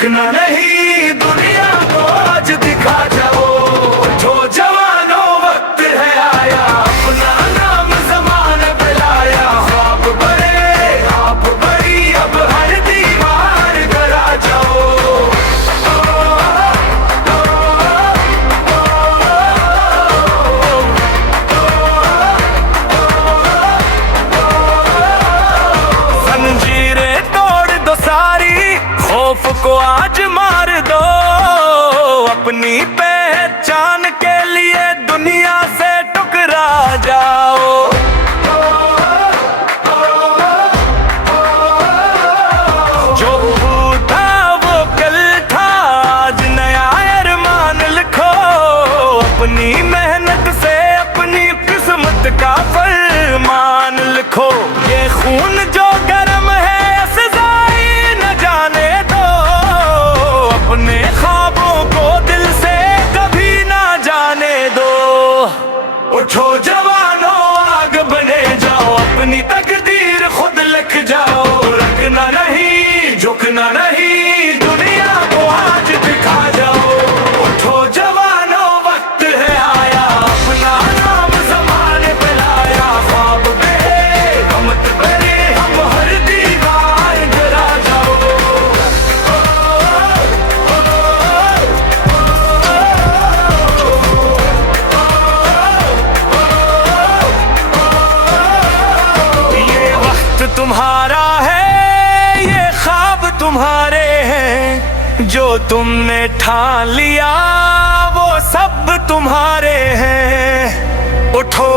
रुकना नहीं दुनिया को आज दिखा जाओ। उठो जवानों वक्त है आया, अपना नाम ज़माने पे लाया। ख्वाब बड़े आप बड़ी अब हर दीवार करा जाओ। जंजीरें तोड़ दो सारी, खौफ को आज मार दो। अपनी पहचान के लिए दुनिया से टकरा जाओ। जो था वो कल था, आज नया अरमान लिखो। अपनी मेहनत से अपनी किस्मत का फरमान लिखो। ये खून जो गर्म है सजाई न जाने दो। अपने ख्वाबों को दिल से कभी ना जाने दो। उठो जवानों आग बने जाओ, अपनी तकदीर खुद लिख जाओ। रखना नहीं झुकना नहीं दुनिया को आज दिखा जाओ। उठो जवानों वक्त है आया, अपना नाम ज़माने पे लाया। ख्वाब बड़े मत बड़े हम हर दीवार गिरा जाओ। ये वक्त तुम्हारा है, ये ख्वाब तुम्हारे हैं। जो तुमने ठान लिया वो सब तुम्हारे हैं। उठो